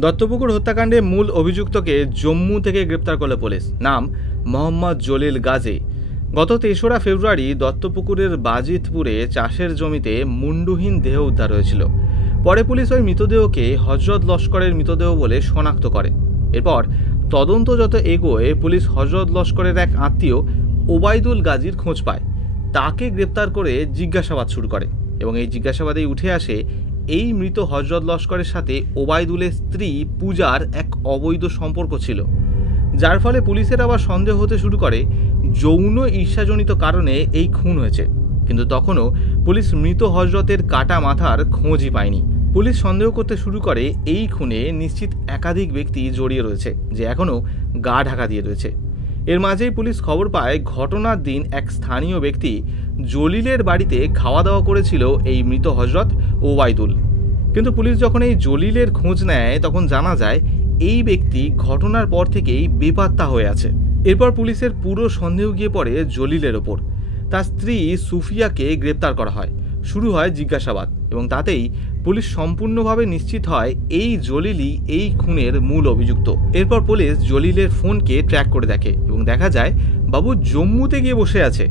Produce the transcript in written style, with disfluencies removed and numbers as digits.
দত্তপুকুর হত্যাকাণ্ডে মূল অভিযুক্তকে জম্মু থেকে গ্রেপ্তার করল পুলিশ। নাম মোহাম্মদ জলিল গাজী। গত ৩রা ফেব্রুয়ারি দত্তপুকুরের বাজিতপুরে চাষের জমিতে মুন্ডুহীন দেহ উদ্ধার হয়েছিল। পরে পুলিশ ওই মৃতদেহকে হজরত লস্করের মৃতদেহ বলে শনাক্ত করে। এরপর তদন্ত যত এগোয় পুলিশ হজরত লস্করের এক আত্মীয় ওবায়দুল গাজীর খোঁজ পায়। তাকে গ্রেপ্তার করে জিজ্ঞাসাবাদ শুরু করে এবং এই জিজ্ঞাসাবাদেই উঠে আসে এই মৃত হজরত লস্করের সাথে ওবায়দুলের স্ত্রী পূজার এক অবৈধ সম্পর্ক ছিল, যার ফলে পুলিশের আবার সন্দেহ হতে শুরু করে যৌন ঈর্ষাজনিত কারণে এই খুন হয়েছে। কিন্তু তখনও পুলিশ মৃত হজরতের কাটা মাথার খোঁজই পায়নি। পুলিশ সন্দেহ করতে শুরু করে এই খুনে নিশ্চিত একাধিক ব্যক্তি জড়িয়ে রয়েছে, যে এখনও গা ঢাকা দিয়ে রয়েছে। এর মাঝেই পুলিশ খবর পায় ঘটনার দিন এক স্থানীয় ব্যক্তি জলিলের বাড়িতে খাওয়া দাওয়া করেছিল এই মৃত হজরত ওবায়দুল। কিন্তু পুলিশ যখন এই জলিলের খোঁজ নেয় তখন জানা যায় এই ব্যক্তি ঘটনার পর থেকেই বেপাত্তা হয়ে আছে। এরপর পুলিশের পুরো সন্দেহ গিয়ে পড়ে জলিলের ওপর। তার স্ত্রী সুফিয়াকে গ্রেপ্তার করা হয়। শুরু হয় জিজ্ঞাসাবাদ এবং তাতেই পুলিশ সম্পূর্ণভাবে নিশ্চিত হয় এই জলিলই এই খুনের মূল অভিযুক্ত। এরপর পুলিশ জলিলের ফোনকে ট্র্যাক করে দেখে এবং দেখা যায় বাবু জম্মুতে গিয়ে বসে আছে।